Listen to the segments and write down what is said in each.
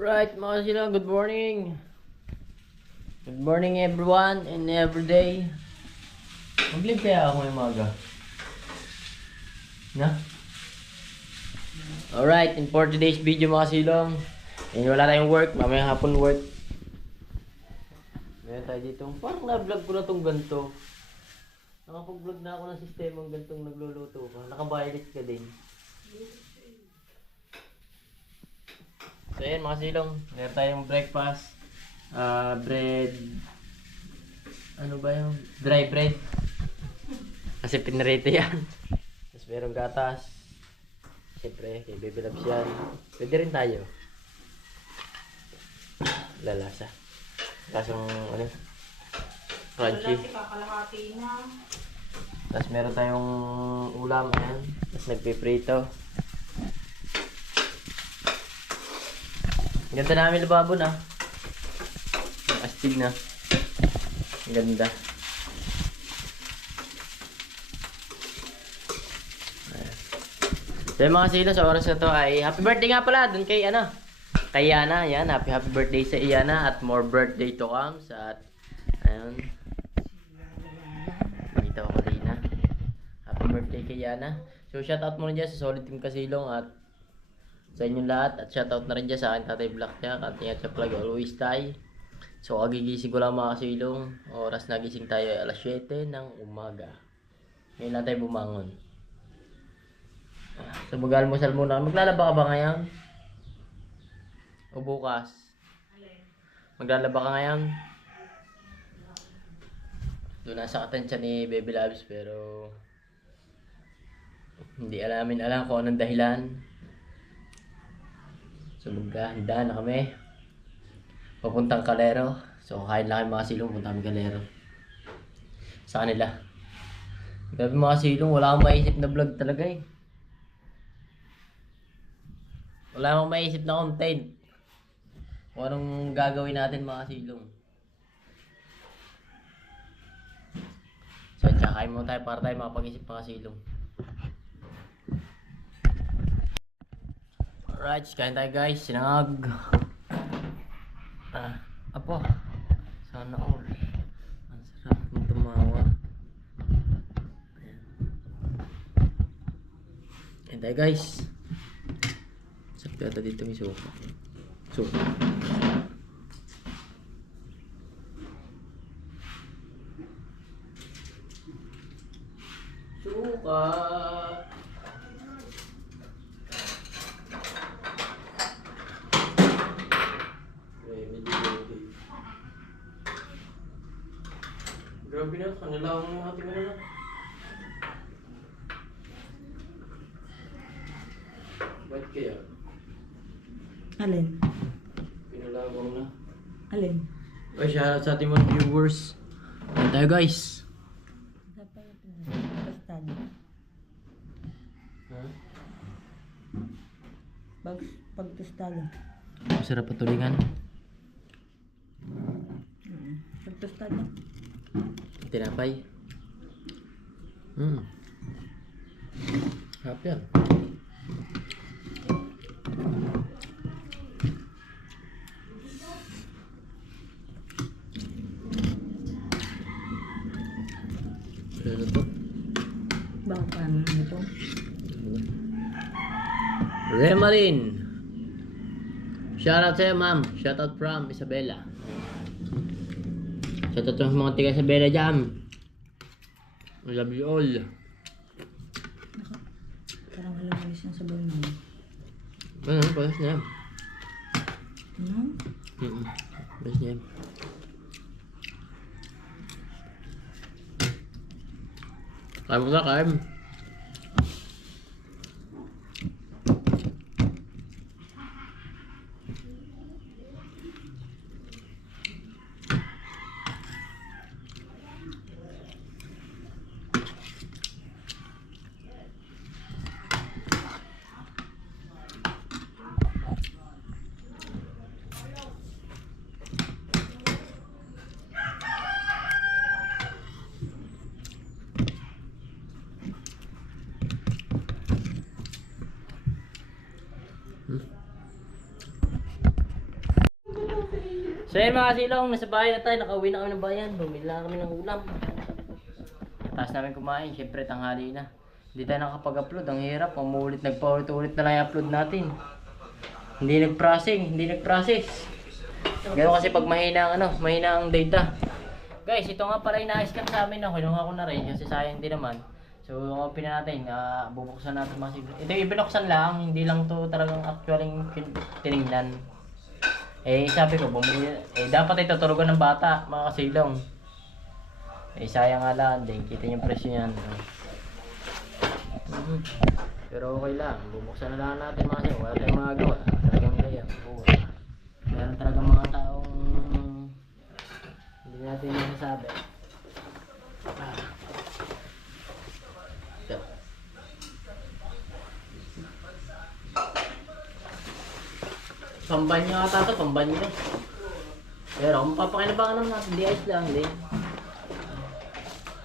Alright mga sila, good morning. Good morning everyone and every day. Mag-live kaya ako ngayong umaga? Na? Alright, in for today's video mga silong. Wala tayong work, mamaya hapon work. Meron tayo dito. Parang na-vlog ko na tong ganito. Nakapag-vlog na ako ng sistemang ganitong nagluluto ka. Nakabaylit ka din. So ayan mga silong, meron tayong breakfast. Bread. Ano ba yung dry bread? Kasi pinarito yan. Tapos merong gatas. Siyempre, kay Baby Loves yan. Pwede rin tayo. Lalasa. Kasong ano? Crunchy. Tapos meron tayong ulam. Ayan. Tapos nagpiprito. Ang ganda namin lababo na. Astig na. Ang ganda. Ayan. So yung mga sila sa oras na to ay happy birthday nga pala dun kay ano. Kay Yana. Yan. Happy birthday sa Yana at more birthday to come. At ayun. Dito ako rin na. Happy birthday kay Yana. So shoutout muna dyan sa Solid Team Kasilong at sa inyong lahat at shoutout na rin dyan sa akin Tatay Black niya at ingat sa vlog always tayo. So kagigising ko lang mga kasilong. Oras na gising tayo ay alas 7 ng umaga. Ngayon lang tayo bumangon. So mag-almusal muna. Maglalaba ka ba ngayon? O bukas? Maglalaba ka ngayon? Doon nasa atensya ni Baby Loves pero hindi alam kung anong dahilan. So maghahanda na kami. Papuntang Calero. So kain lang kayo mga silong, punta kami Calero. Sa kanila. Grabe mga silong, wala akong maisip na vlog talaga eh. Wala akong maisip na content. Kung anong gagawin natin mga silong. So tsakain mo tayo para tayo makapag-isip mga silong. Alright, kain tayo guys. Sinangag. Apo. Sana all. Ang sarap ng tumawa. Ayan. Kain tayo guys. Sakto ata dito may suka. Suka. Suka. Grabe na, kanilawang mo ating ano na. Ba't kaya? Alin? Pinalawang na. Alin? Ay, shoutout sa ating mga viewers. Ayan tayo guys. Dapat tostado. Ha? Pag tostado. Masarap patulingan. Pag tostado. Tinapay. Harap yan. Ano to? Bakit paano ito? Remarin. Shoutout sa'yo ma'am. Shoutout from Isabela. Shoutout sa mga tiga Isabela dyan. I love you all. Parang halamalis yung sabaw mo. Ano? Palas niya. Ano? Palas niya. Kaya mo na, kaya mo. So yun mga silong, nasa bahay na tayo, nakauwi na kami ng bayan, bumili na kami ng ulam. Tapos namin kumain, syempre tanghali na. Hindi tayo nakapag-upload, ang hirap, nagpaulit-ulit na lang i-upload natin. Hindi nag-process. Ganoon kasi pag mahina ang data. Guys, ito nga pala ina-scan sa amin, kinuha ko na rin kasi sayang din naman. So, open na natin, bubuksan natin mga silong. Ito yung binuksan lang, hindi lang to talagang actually tinignan. Sabi ko, dapat ito turugan ng bata, mga kasilong. Sayang nga lang din, kita yung presyo yan. Pero okay lang, bubuksan na lang natin mga kasilong. Wala tayong magagawa, talagang gaya. Meron talagang mga taong hindi natin masasabi. Pambanyo ata ito, pambanyo. Pero kung papakinabangan naman natin, di ayos lang din.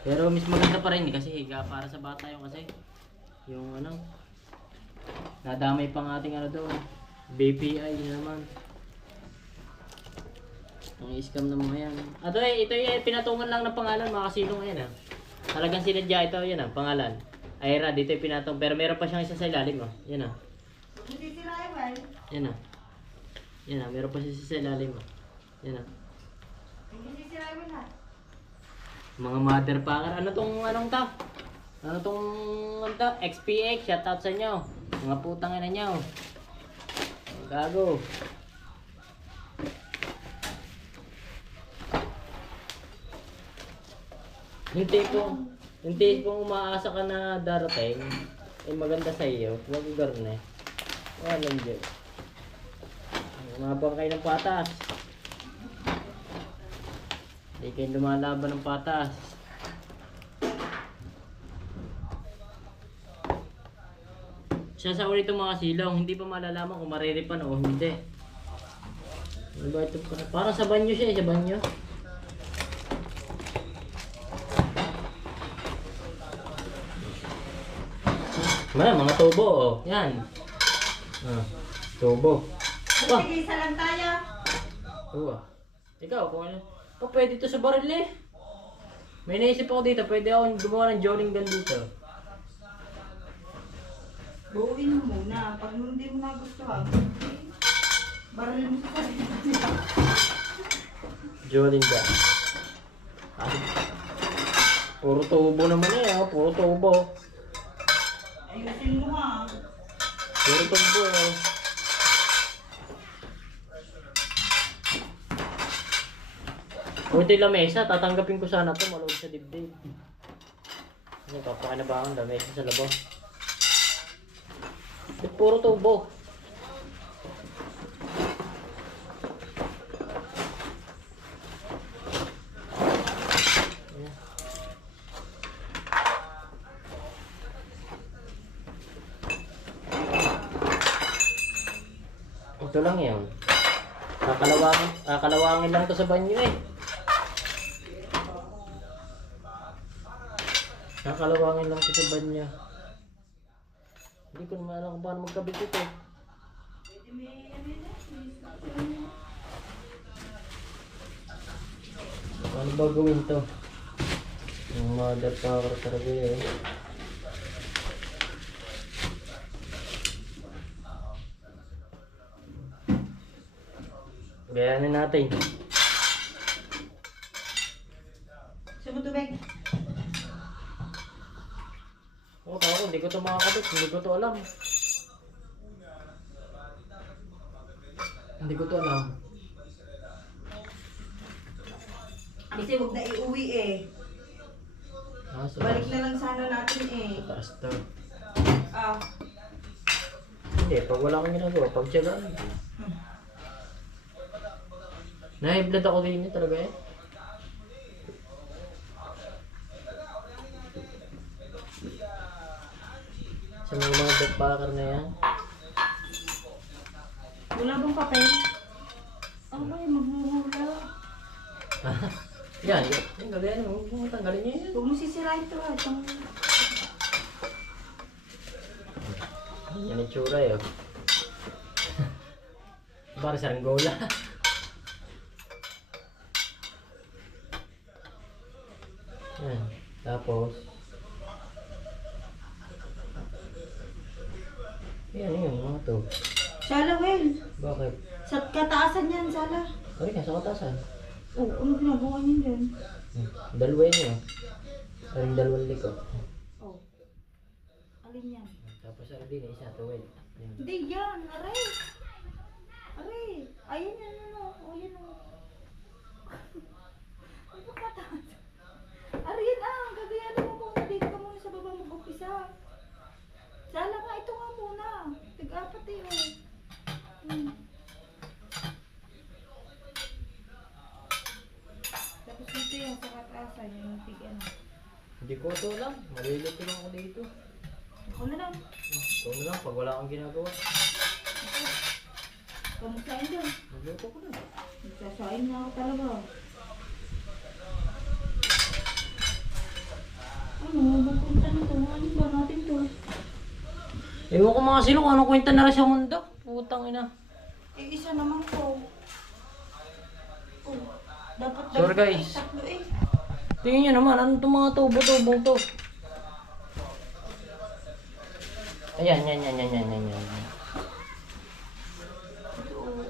Pero mas maganda pa rin kasi para sa bata yung kasi. Yung nadamay pang ating doon. BPI naman. Ang scam ng mga yan. Ito yung pinatungan lang ng pangalan, mga kasilong ngayon Talagang sinadya ito, yan pangalan. Aira, dito yung pinatong. Pero meron pa siyang isa sa ilalim Yan Yan Yan meron pa siya sa ilalim Yan Mga mother packer. Ano tong XPX, shoutout sa inyo. Mga putang ina nyo. Gago. Yung tipong umaasa ka na darating, maganda sa iyo, huwag gano'n Walang Diyos. Umabang kayo ng patas. Hindi kayo lumalaban ng patas. Sa ulit itong mga silong, hindi pa malalaman kung mariripan o hindi. Ano ba ito? Parang sa banyo siya sa banyo. Mga tubo Yan. Tubo. Sige, isa lang tayo. Ikaw, kung ano. Pwede ito sa baril May naisip ako dito, pwede ako gumawa ng Joling gun dito. Buuin mo muna. Pag hindi mo nagustuhan, baril mo sa sarili. Joling gun. Puro tubo naman puro tubo. Ayusin mo Puro tubo Ito yung lamesa, tatanggapin ko sana ito, maluwag sa dibdib. Papakinabangan lamesa sa labaw. Puro tubo. Ito lang yun. Kakalawangin lang to sa banyo Kakalawangin lang to sa banyo. Hindi ko naman alam kung paano magkabit ito. Paano ba gawin to? Yung mother power talaga Gayanin natin. Sumo tubig. Ako, hindi ko ito makakabit. Hindi ko ito alam. Kasi huwag na iuwi Balik na lang sana natin Sa taas to. Hindi, pag wala kang ginagawa, pag tiyagaan. Na-high-blood ako din talaga Sa mga backpacker na yan. Wala bang papel? Ano ba yung maghuhula? Yan. Gagayan mo. Tanggalin niya yan. Huwag mo sisirain ito Yan yung tsura Para sa Angola. Tapos, yan yun, mga to. Sala, Will. Bakit? Sa kataasan yan, Sala. Ay, nasa katasan. Oh, ano ginagawa niyo dyan? Dalawa yun yun. Aring dalawang liko. Oh. Alin yan? Tapos ano din, isa tuwid. Hindi yan, aray. Aray. Ayun yan, ano. O, yan o. Ano ka taas? Aray yan ah, gagayanin mo muna. Dito ka muna sa baba mag-upisa. Sala nga, ito nga muna. Tig-apat eh, oh. Tapos dito yan, sa katasan, yung tig-ano. Hindi ko ito lang. Malilito lang ako dito. Ako na lang. Ito na lang, pag wala kang ginagawa. Kamusain dyan. Magluto ko na. Nagsasain na ako talaga. Ano, magpunta na ito. Ano ba natin to? Ewan ko mga sino kung anong kwenta na rin sa mundo. Putang ina. Eh, isa naman ko. Oh, dapat Sorry, dapat guys. tatlo eh. Tingnan nyo naman, ano itong mga tubo-tubong to? Ayan, yan. Ito oh.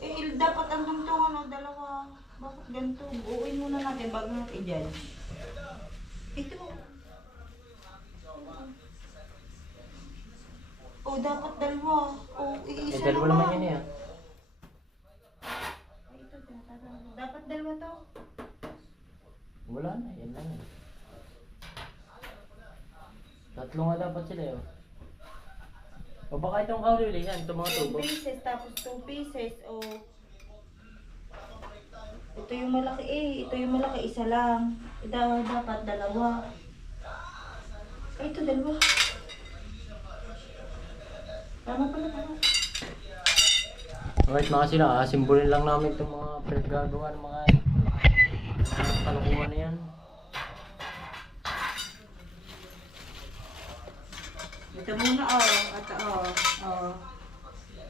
Eh, dapat andun to ano, dalawa. Bakit ganito? Buuin muna natin bago natin i-judge. Ito. Oh, dapat dalawa. Oh, iisa Dalawa naman. naman yun eh. Ay, ito, tinatatawag. Dapat dalawa to. Wala na, yan lang. Tatlo nga dapat sila yun. O baka itong kaulili yan, itong mga 2 tubo. pieces, tapos 2 pieces, o... Ito yung malaki eh, ito yung malaki, isa lang. Dapat dalawa. Ay, ito dalawa. Tama pala, tama. Alright mga sila, simbolin lang namin itong mga pinaggagawa ng mga kalukuhan na yan. Ito muna, oh. At, oh.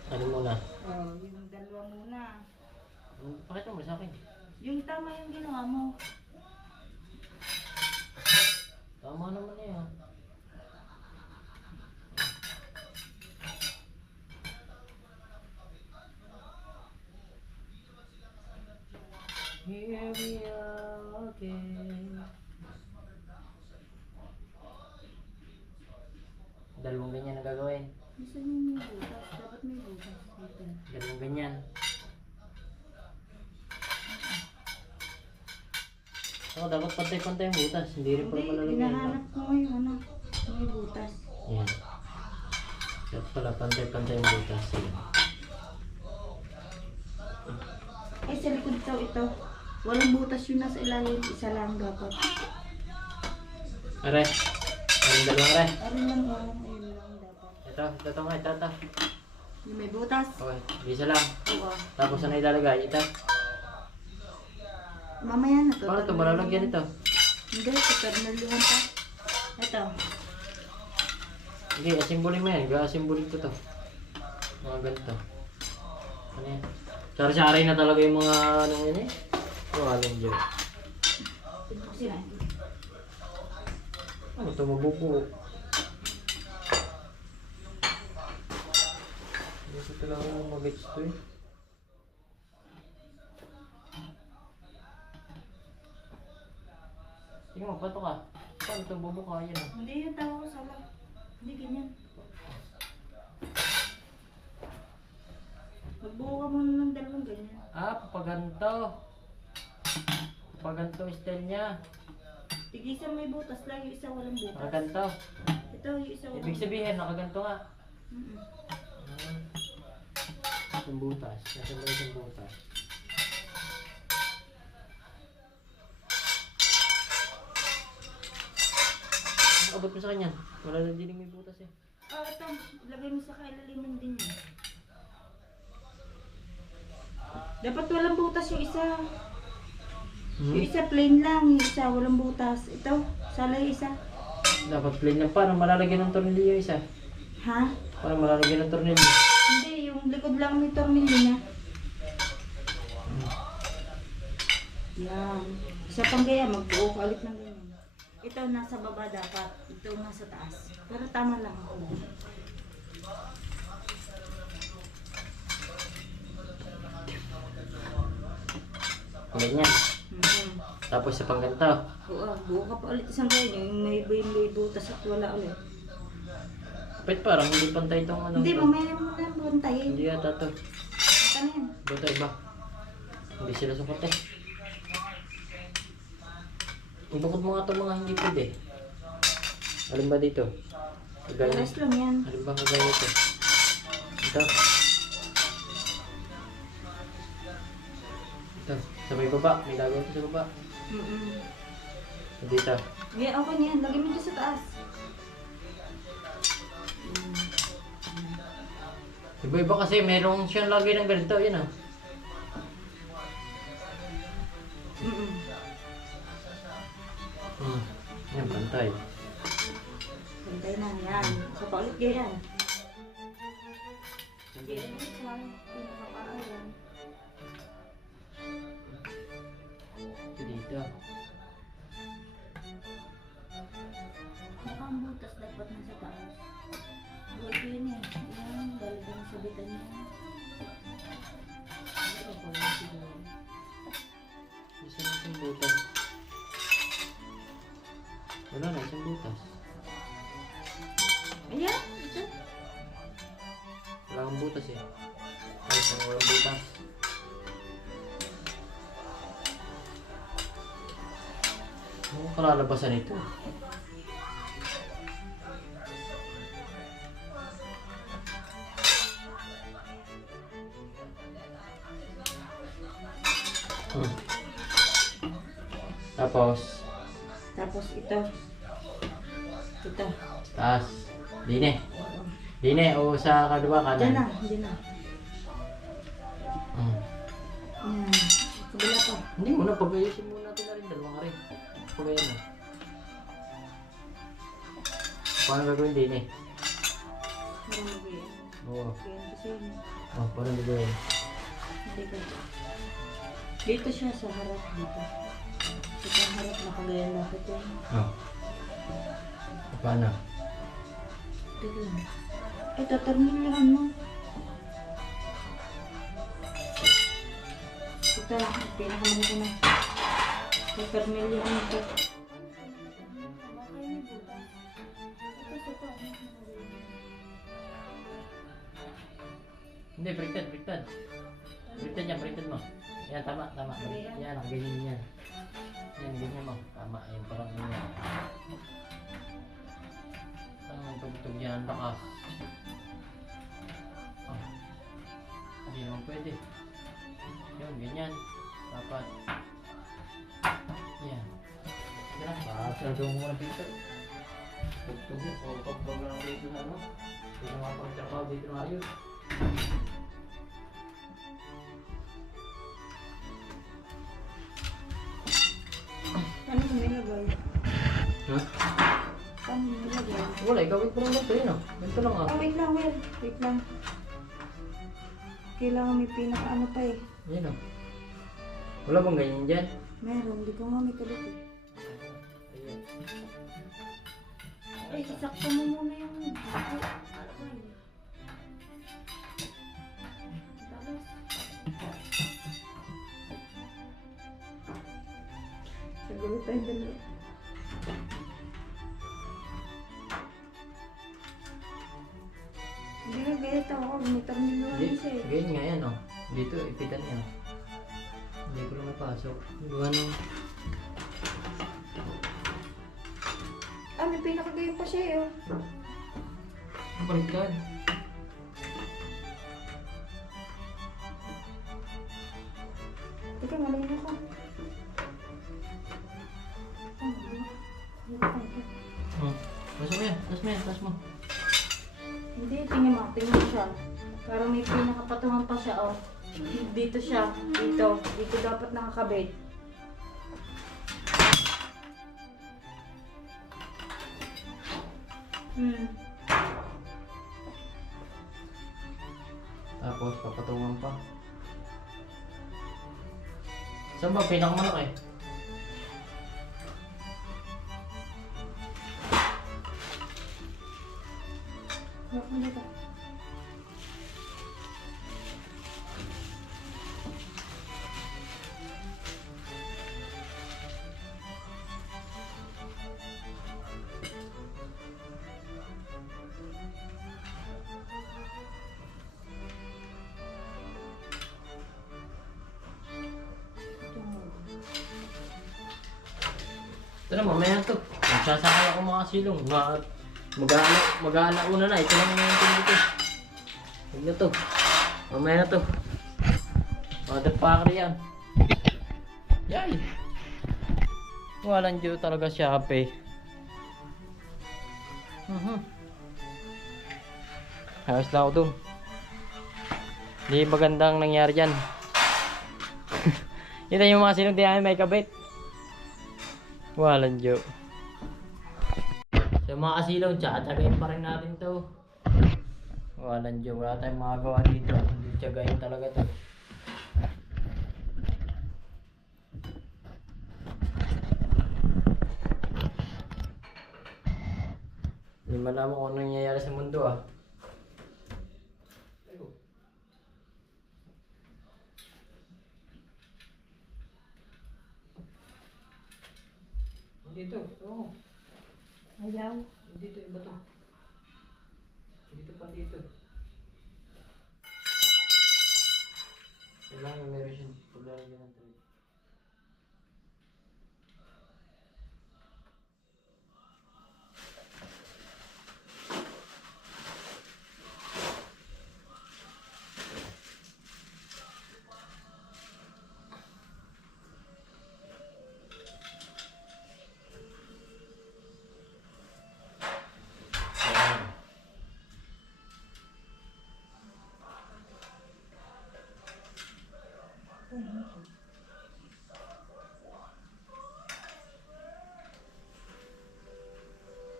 Ano muna? Oh, yung dalawa muna. Pakita mo sa akin. Yung tama yung ginawa mo. Tama naman eh. Here we are again. Dalawang ganyan ang gagawin. Gusto niyo may butas. Dapat may butas dito. Dalawang ganyan. Oo, dapat pantay-pantay ang butas. Hindi rin pala Hindi, malalagyan. hinahanap ko ngayon, ano. May butas. Yan. Dapat pala pantay-pantay ang butas. Yan. Ay, sa likod daw ito. Walang butas yun nasa ilalim. Isa lang dapat. Are. Ang dalawang are. Ano lang, oh. Ayun lang dapat. Ito nga, ito. Yung may butas. Okay, isa lang. Oo. Tapos ano ilalagay? Ito. Mamaya na to. Paano ito? Malalagyan ito. Hindi, tutornilyohan pa. Ito. Hindi, asimbolin mo yan. Ga-asimbolin ko to. Mga ganito. Ano yan? Sari-sari na talaga yung mga ano yun eh. Yung alam dyan. Tubusin na. Ano ito? Mabubuo. Hindi ko talaga mag-gets to eh. Tingnan mo, pato ka. Paano ito bubuka? Yan ah. Hindi yung tawa ko sala. Hindi ganyan. Magbuo ka muna ng dalawang ganyan. Ah, papaganto. Papaganto style niya. Tig-isa may butas lang, yung isa walang butas. Nakaganto. Ito, yung isa walang Ibig sabihin, nakaganto nga. Mm-mm. Yung butas. Nasa ba yung butas? Abot mo sa kanya. Wala na din may butas eh. Ah, ito. Lagay mo sa kailaliman din yun. Dapat walang butas yung isa. Yung isa plain lang, yung isa walang butas. Ito, sala yung isa. Dapat plain lang. Paano malalagyan ng tornilyo yung isa? Ha? Paano malalagyan ng tornilyo? Hindi, yung likod lang may tornilyo niya. Yan. Isa pang gaya, magbuo ka ulit ng ganyan. Ito nasa baba dapat. Ito nasa taas. Pero tama lang ako. Ganyan. Mm. Tapos sa pangganto. Oo, buo ka pa ulit isang ganyan. Yung may butas at wala ulit. Kapit parang hindi pantay itong ano. Hindi, mamaya mo na buntayin. Hindi yata to. Ito na yan. Buto iba. Hindi sila sukat eh. Ibukod mo nga itong mga hindi pwede. Alin ba dito? Kagaya. Pares lang yan. Alin ba kagaya ito? Ito. Ito. Sa may baba. May gagawin ito sa baba. Dito. Yeah, okay na yan. Lagay mo dyan sa taas. Iba-iba kasi merong siyang lagay ng ganito. Yan ah. Yan, pantay. Pantay na yan. Isa pa ulit ganyan. Ganyan mo sa pinakapaalan. Ito dito. Mukhang butas dapat na sa taas. Buhat yun eh. Yan, dahil ba nasabitan niya. Ito pa lang siguro. Isa na isang butas. Wala na, isang butas. Ayan, ito. Wala kang butas eh. Ay, isang walang butas. Ano kalalabasan ito? Tapos, Ito. Ito. taas. Dine. Dine o sa kadua Diyan kanan. na, diyan na. Hmm. Yan. Kabila pa. Hindi muna, pag-ayusin muna natin na rin. Dalawang rin. Pag-ayan mo. Paano gagawin dine? Parang mag-iyan. Oo. Ganyan kasi yun. Oh, paano gagawin? Hindi ka. Dito siya sa harap dito. Ito ang harap na kagayan natin yan. Oh. Paano? Dito lang. Ito, terminahan mo. Ito, pinakamali ko na. Ito, terminahan mo ito. Hindi, baliktad, baliktad. Baliktad yan, baliktad mo. Yan, tama, tama. Yan, ang ganyan yan. Yan, ganyan mo. Tama, yan, parang ganyan. Ang tugtog yan, ang lakas. Oh. Hindi naman pwede. Yun, ganyan. Dapat. Yan. Sige na, pasado mo muna dito. Tugtog mo, o pag-vlog lang dito na ano. Hindi mo makapag-trabaho dito na ayos. Ano mo nilagay? Ha? Ano mo nilagay? Wala, ikawit mo lang ganito yun ah. Ganito lang ah. Oh, wait lang, Will. Wait lang. Kailangan may pinaka-ano pa eh. Yan ah. Wala bang ganyan dyan? Meron, di ko nga may kalit eh. Ayan. Ay, isakto mo muna yung... Siguro tayo dalawa. Hindi na gaya ako, gumitar nilo lang Hindi, siya eh. ganyan nga yan oh. Dito, ipitan niya. Hindi ko lang napasok. Gawa nung... Ah, may pinakagayon pa siya eh. Oh. Ang baliktad. Teka, malay na ko. Taas mo yan, taas mo yan, taas mo. Hindi, tingin mo siya. Parang may pinakapatungan pa siya, oh. Dito siya, dito dapat nakakabit. Tapos, papatungan pa. Saan ba pinakamalaki? Ano ba? Ito na, mamaya to. Magsasakay ako mga silong. Mag-aala una na. Ito lang yung tingin dito. Huwag na to. Mamaya na to. Motherfucker yan. Yay! Walang Diyo talaga siya, happy. Ayos na ako dun. Hindi magandang nangyari dyan. Kita yung mga silong di namin may kabit. Walang Diyo. So mga kasilong, tsagayin pa rin natin to. Walang Diyo. Wala tayong magagawa dito. Hindi tsagayin talaga to. Hindi malaman kung ano nangyayari sa mundo ah. Dito, oo. Ayaw. Dito, iba to. Dito pa dito. Kailangan meron siya paglalagyan ng trade.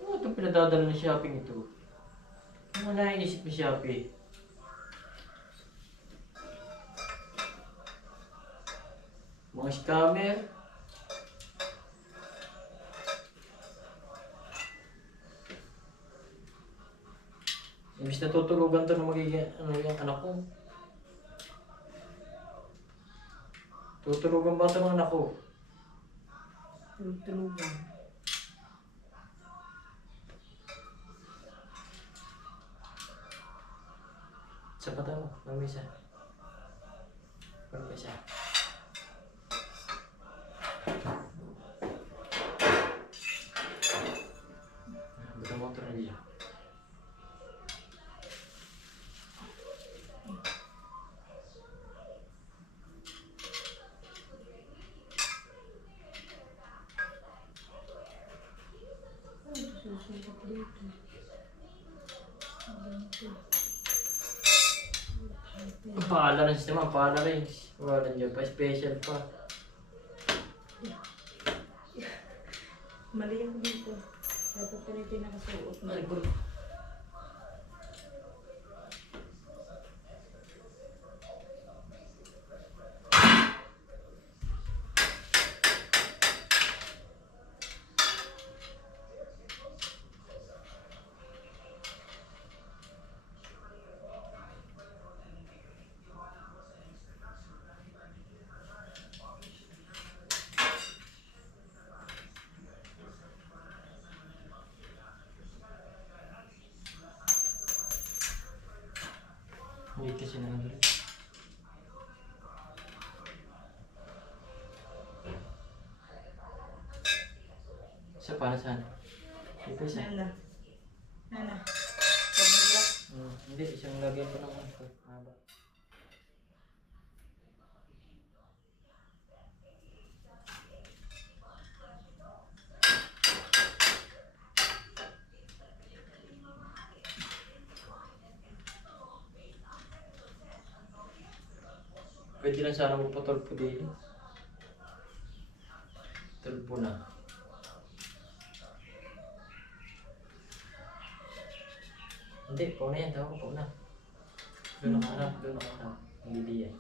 Ano itong pinadadala ng shopping ito? Ano na inisip ni Shopee? Mga scammer? Imbis na tutulugan to na magiging ano yung anak ko. Tutulugan ba ito ng anak ko? Tulog-tulugan. Sa mata mo, mamisa. Mamisa. Buta mo ito na dito. Susunod dito. Ang paala ng sistema, ang paala rin. Wala dyan pa, special pa. Mali ako dito. Dapat pala ito yung nakasuot mo. Ay, bro. Wait kasi na ano rin. Isa para saan? Ito isa. Nana. Nana. Pagmula. Hindi, isang lagyan pa ng haba. Pwede lang sana magpatulpo din. Tulpo na. Hindi, pauna yan. Tawag ko pauna. Doon nakaharap, doon nakaharap. Hindi diyan.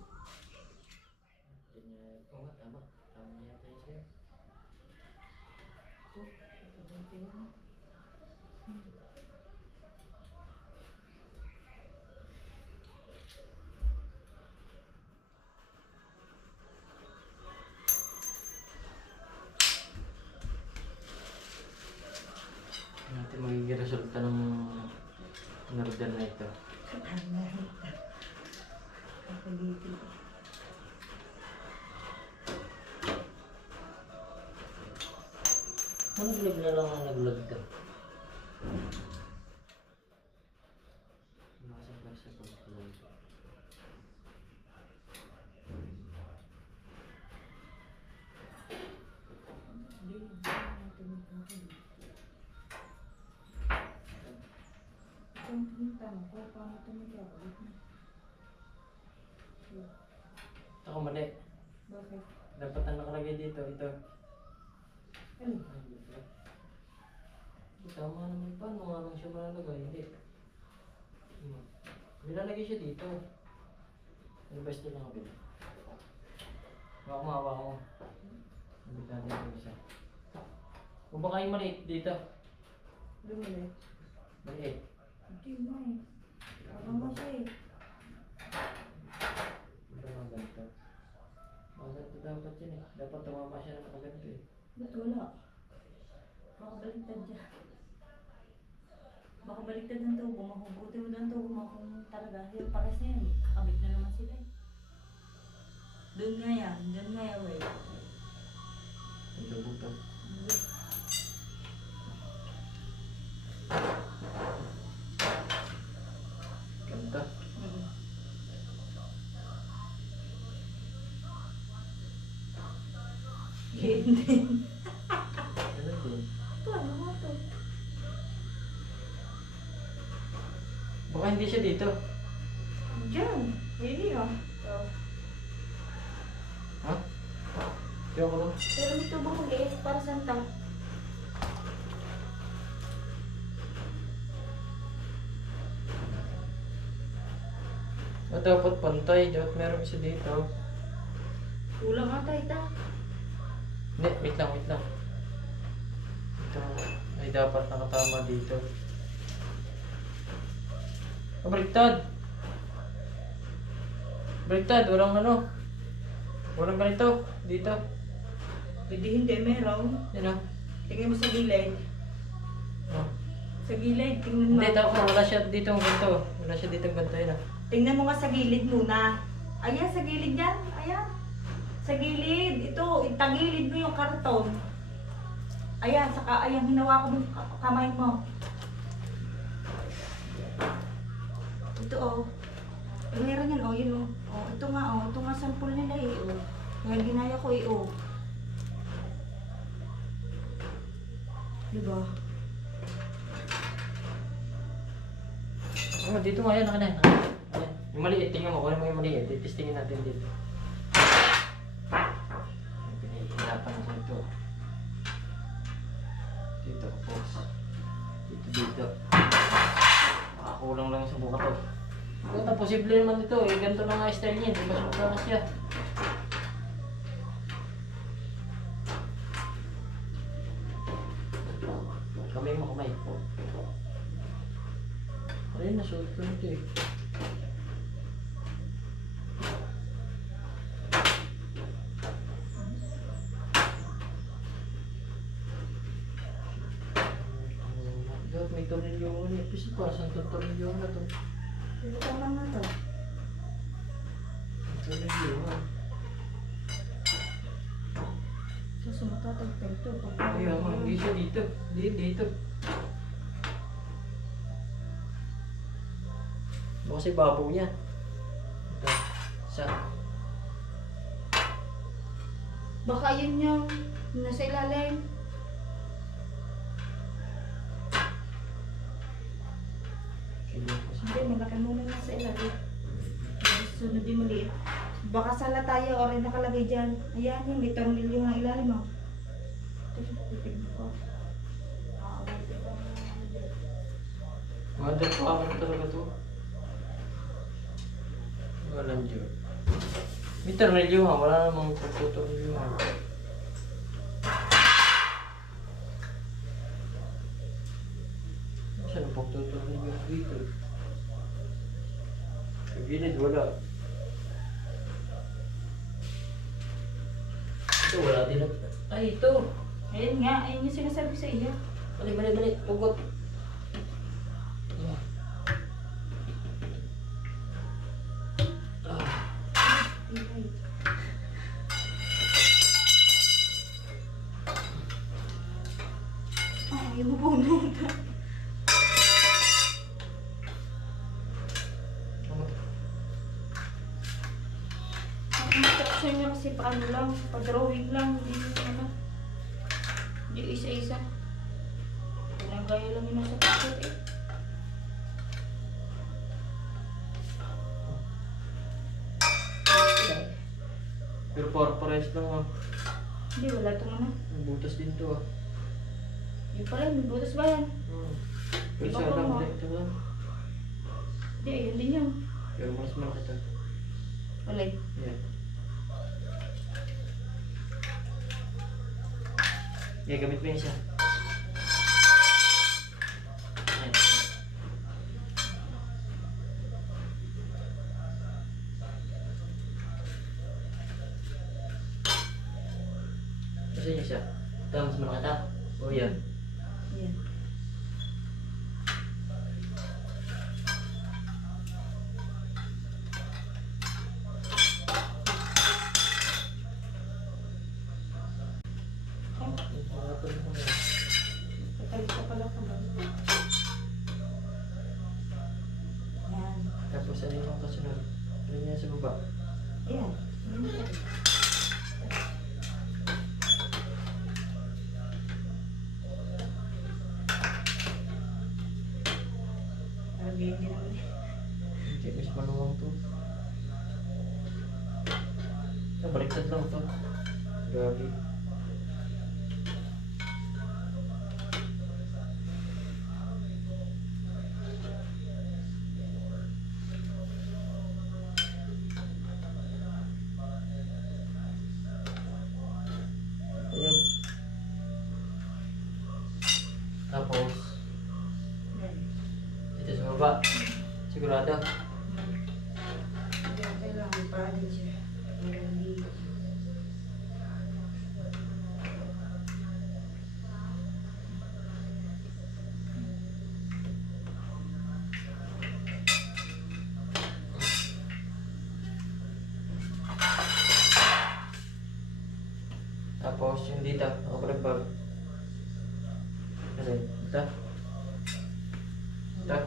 Oo nga, tama. Tama niya tayo sa'yo. Nag-vlog na lang ang nag-vlog ka. Nasa pag-vlog. Ang tanong ko, paano ito mag-upload na? Ako mali. Bakit? Dapat ang nakalagay dito. Ito. Ano? Tama naman pa. Ano nga lang siya malalagay? Hindi. Nilalagay siya dito. Ano ba ito lang ako? Hawa ko. Nabigyan dito isa. Kung baka yung maliit dito. Lumili? Maliit. Hindi mo eh. Baka mo siya eh. Ito mga ganito. Mga ganito dapat yun eh. Dapat tumama siya na nakaganito eh. Ba't wala? Baka baliktad dyan. Baka baliktad ng tubo mo. Kung buti mo ng tubo mo kung talaga. Yung pares na yan. Kakabit na naman sila eh. Doon nga yan. Doon nga yan eh. Ito buto. Ganito. Hindi. Ano din? Paano mo ito? Baka hindi siya dito. Diyan. Hindi ah. Ha? Diyan ko lang. Pero may tubo maliit para santa. Dapat pantay. Dapat meron isa dito. Kulang ata ita. Hindi, wait lang. Ito ay dapat nakatama dito. Baliktad! Baliktad, walang ano. Walang ganito. Dito. Pwede hindi, meron. Yan o. Tingnan mo sa gilid. Oh. Sa gilid, tingnan mo. Hindi, tama. Wala siya dito ang ganito. Wala siya dito ang ganito. Yun o. Tingnan mo nga sa gilid muna. Ayan, sa gilid yan. Ayan. Sa gilid. Ito, itagilid mo yung karton. Ayan, saka ayan, hinawa ko yung kamay mo. Ito oh. Meron yan oh, yun oh. Oh, ito nga oh. Ito nga sample nila eh oh. Ngayon ginaya ko eh oh. Diba? Oh, dito nga yan. Ayan. Yung maliit. Tingnan mo. Kunin mo yung maliit. Titistingin natin dito. Pinahihirapan na sa ito. Dito. Pause. Dito. Makakulang lang sa buka to. Ito, posible naman ito eh. Ganito lang nga style niya. Di ba sumunod na siya? Kamay mo, kamay. Ayun, nasuot ko nito eh. Dapat may tornilyo mo niya. Pisa pa, saan itong tornilyo na to? Ito lang na to. Tornilyo ha. So, sumatatagtag to. Ayun, hindi siya dito. Hindi, dito. Kasi babaw niya. Ito. Isa. Baka yun yung nasa ilalim. Hindi, malaki muna nasa ilalim. Sunod yung maliit. Baka sala tayo o rin nakalagay dyan. Ayan yung may tornilyo ng ilalim mo. Ito siya, titignan ko. Mother pa ako talaga to. Walang dyan. May tornilyo ha. Wala namang pagtutornilyo ha. Saan ang pagtutornilyo dito? Sa gilid wala. Ito wala din. Ay ito. Ayan nga, ayun yung sinasabi sa iyo. Mali. Tugot. Ingay. Yung bubunod. Ang instruction niya kasi paano lang, pa-drawing lang, hindi yung ano. Hindi isa-isa. Pinagaya lang yun sa picture eh. Pero pares lang ah. Hindi, wala itong ano. May butas din to ah. Yung pala, may butas ba yan? Pero Iba sa pa alam mo. din ito ba? Hindi, ayun din yun. Pero mas malaki ito. Wala eh. Yan. Yeah, gamit mo yung isa. Ayan. Gusto niyo siya? Ito, mas malaki ito. Oh, yan. Yan. Katalit ka pala ka ba? Yan. Tapos ano yung kasunod? Ano niya sa baba? Ayan. Parang ganyan din naman eh. Hindi, mas maluwang to. Baliktad lang to. Grabe. Ayun. Tapos, ito sa baba. Sigurado. Kailangan pa din siya. Hindi. Tapos yung dito, ako nagbag. Ano yun? Ito. Ito.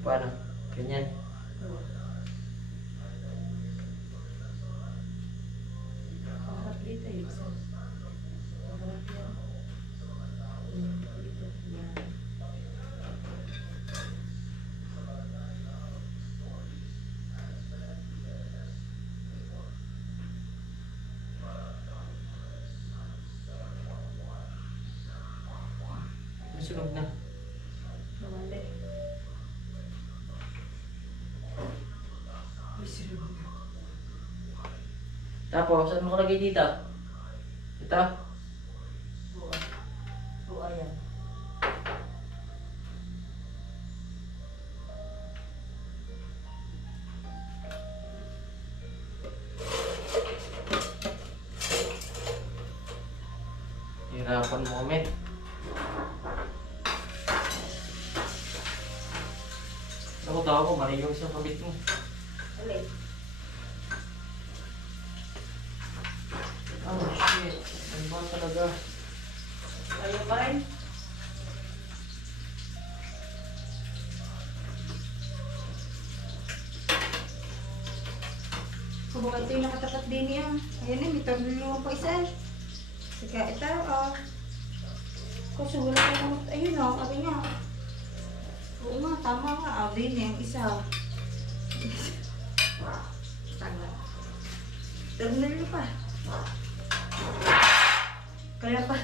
Paano? Ganyan. Paharap dito eh. Isa. Paharap yan. Dito. Yan. Nasunog na. Nawali. Miserable. Tapos, ano mo kalagay dito? Ito. Buwa. Buwa yan. Hirapan mo kami. Ako tao ko, mali yung isang kabit mo. Alay. Oh shit. Ano ba talaga? Ayaw pa rin. Kumbaga ito yung nakatapat din niya. Ayan eh, may tornilyo pa isa eh. Saka ito, kasi wala ka naman. Ayun o, sabi nga. Oo nga, tama nga. Din yung isa. Tama. Tornilyo pa. Kaya pa.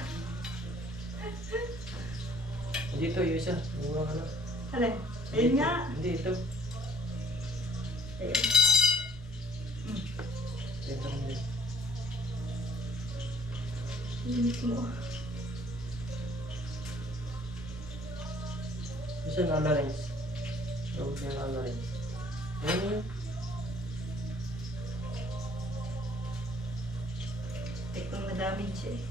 Dito yung isa. Yung ano. Alin? Ayun nga. Hindi, ito. Ayun. Ito hindi. Init mo. Isa na orange. Huwag yung orange. Ayan yun. Tekong na-damage siya eh.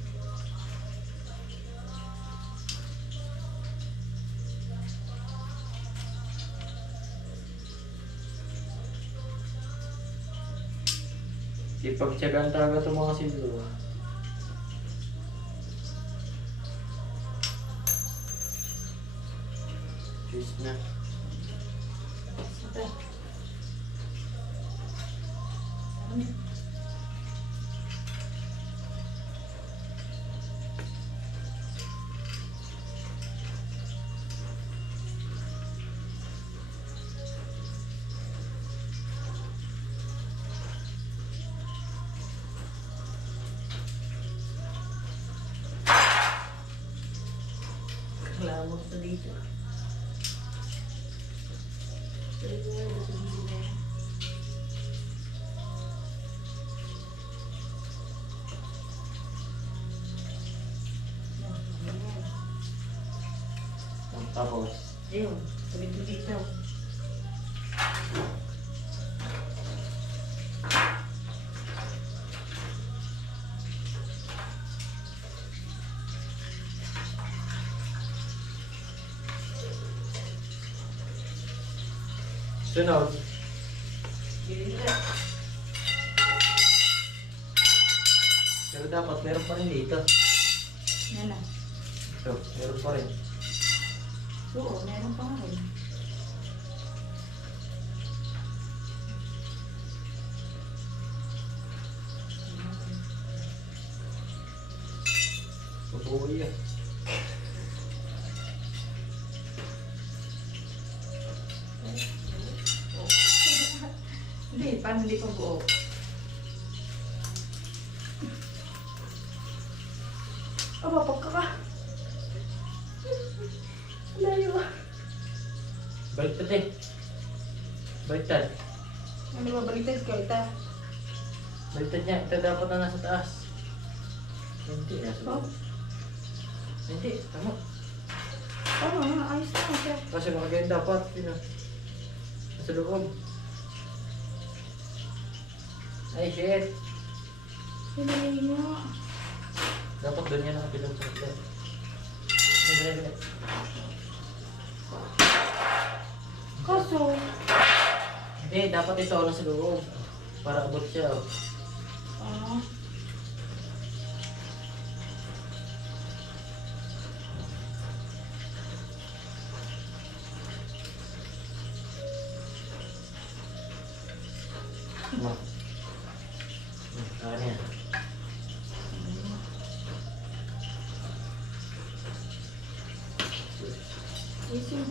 Sipagtyagaan talaga itong mga silo. Cheers na. Ito. Lamok sa dito. Tapos, Ayun, sabi ko dito. sunod. Dito. Pero dapat meron pa rin dito. Yan na. So, meron pa rin. Oo, meron pa nga rin. Pag-uwi yan. Hindi, paano hindi pa buo? Aba, pagkaka. Layo. Baliktad eh. Baliktad. Ano ba, baliktad ka? Ita. Baliktad niya. Ito dapat na nasa taas. Hindi, nasa Oh, loob. Hindi, tama. tama nga, ayos na siya. Kasi mga ganyan dapat. Yun ah. Nasa loob. Ay, shit. Hinay nga. Dapat doon yan nakapilong sa ito. Hindi. Kaso, Hindi, dapat ito nasa loob. Para abot siya. Oh. ah, Ano? Ano yan? ayos yun.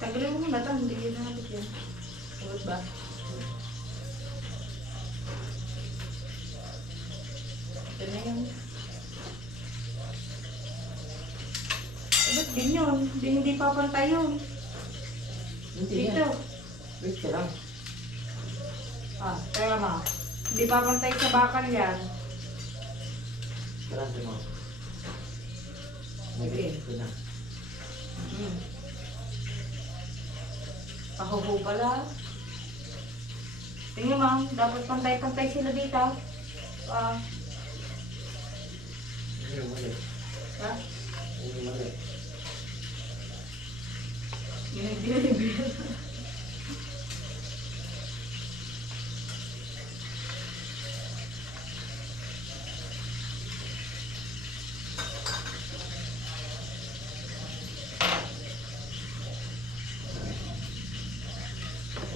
Tagalin mo muna ito, hindi yun nakapit yan. Tawad ba? Ito na yun. Ba't din yun? Hindi papantay yun. Hindi Dito. yan. Wait ka lang. Ah, kaya ma. Hindi papantay sa bakal yan. Parang mo. Sige. Ito na. Hmm. Pahubo pala. Tingnan mo, dapat pantay-pantay sila dito. Ah, Hindi yung mali. ha? Hindi yung mali. Ginagbiyan.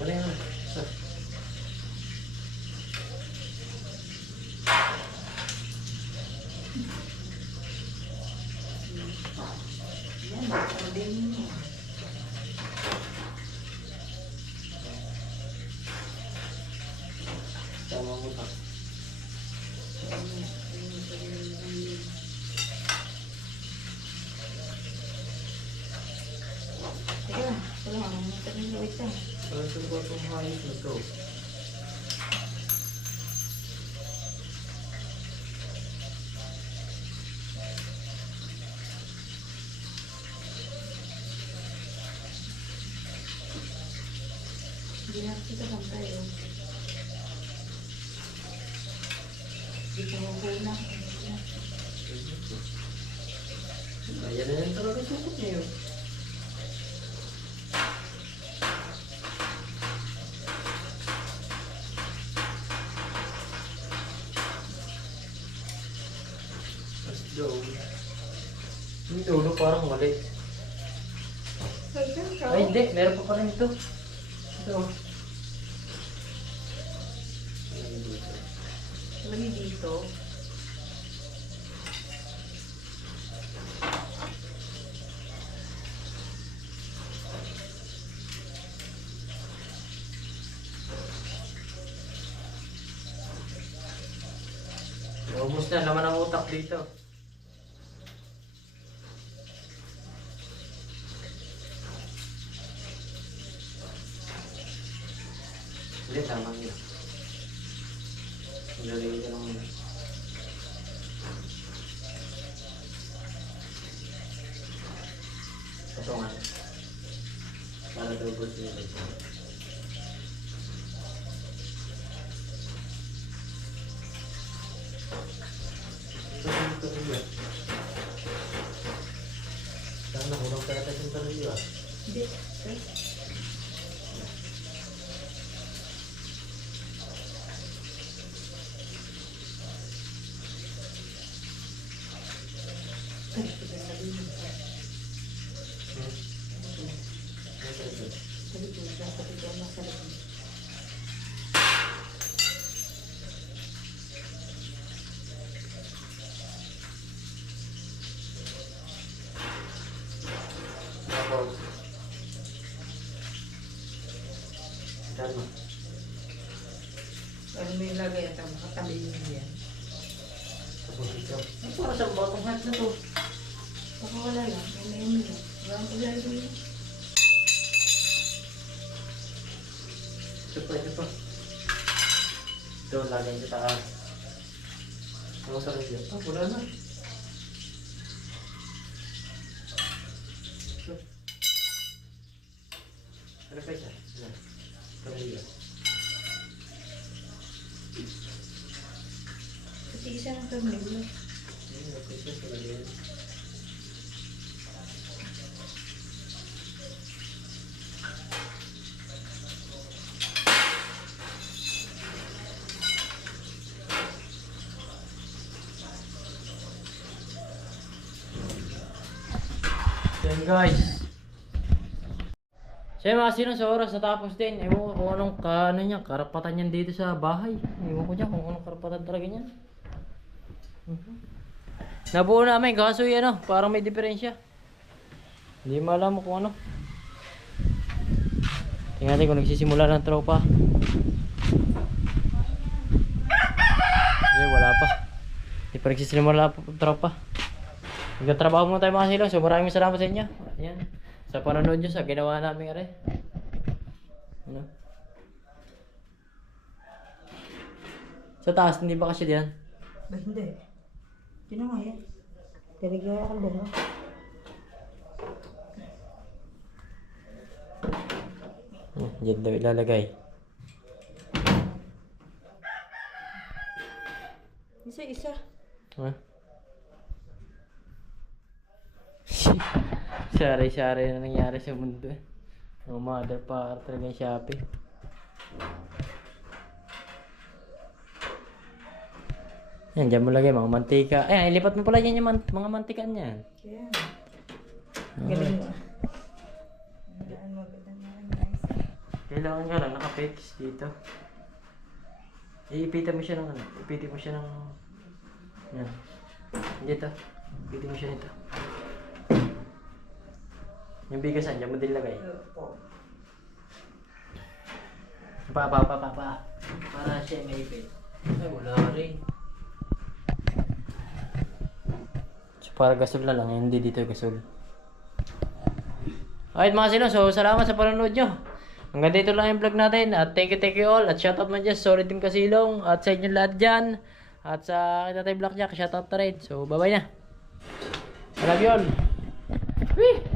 Ano yan? Yan, sabihin mo. Tama mo pa. Teka lang, ito lang, wait lang. Parang saan ba itong hayop na to? Hindi na kita pantay. Dito mo na. Ayan na yan talaga sukot niya yun. yung dulo, parang mali. Ay, dyan ka. Ay, hindi. Meron pa pala ito. Ito. Lagi dito. Naubos na naman ang utak dito. Hindi, tama yun. Nalagay ko lang muna. Ito nga. Para tubos nila ito. Ito rin yun. Sana kulang pala tayo sa tornilyo ah. Hindi. Ay. Ay, ito na din. Sabi ko, dapat ito ang masarap. Tapos, dyan mo. Ano may lagay at makatabi mo yan? Tapos ito. Ay, para sa batong hat na to. Baka wala lang. May lang. Wala ang paglalagay yun. Ito pa, ito pa. Ito, lagyan sa taas. Ano sa radio? Ah, wala na. Ito. Ano pa isa? Ano? Sa radio. Kasi isa ng tornilyo. Ano pa isa sa radio? Yan guys. Siya mga sinong sa oras natapos din. Ewan ko kung anong niya, karapatan niyan dito sa bahay. Ewan ko dyan kung anong karapatan talaga niyan. Nabuo namin kaso yan parang may diferensya. Hindi malam kung ano. Tingnan natin kung nagsisimula ng tropa. Eh, wala pa. Hindi pa nagsisimula ng tropa. Nagtatrabaho muna tayo mga silong. So maraming salamat sa inyo. Ayan. Sa panonood nyo sa ginawa namin are. Ano? Sa taas, hindi ba kasi diyan? Ba hindi? Sino nga yan? Taligyan ako doon. Diyan daw ilalagay. Isa-isa. Ha? Sari-sari na nangyari sa mundo eh. Oh, mother pa talaga yung Shopee. Yan, dyan mo lagay mga mantika. Eh, ilipat mo pala yan yung mga mantikaan yan. Kaya. Galing mo. Magandang guys. Kailangan nga lang naka-fix dito. Iipitan mo siya ng ano. Ipitin mo siya ng... Yan. Dito. Ipitin mo siya nito. Yung bigasan, dyan mo din lagay. Pa. Para siya may ipit. Ay, wala rin. So, para gasol na lang, hindi dito gasol. Alright mga silong, so salamat sa panonood nyo. Hanggang dito lang yung vlog natin. At thank you all. At shoutout mo dyan, Solid Team Kasilong. At sa inyo lahat dyan. At sa Tatay Blackjack, shoutout na rin. So bye bye na. I love you all. Whee!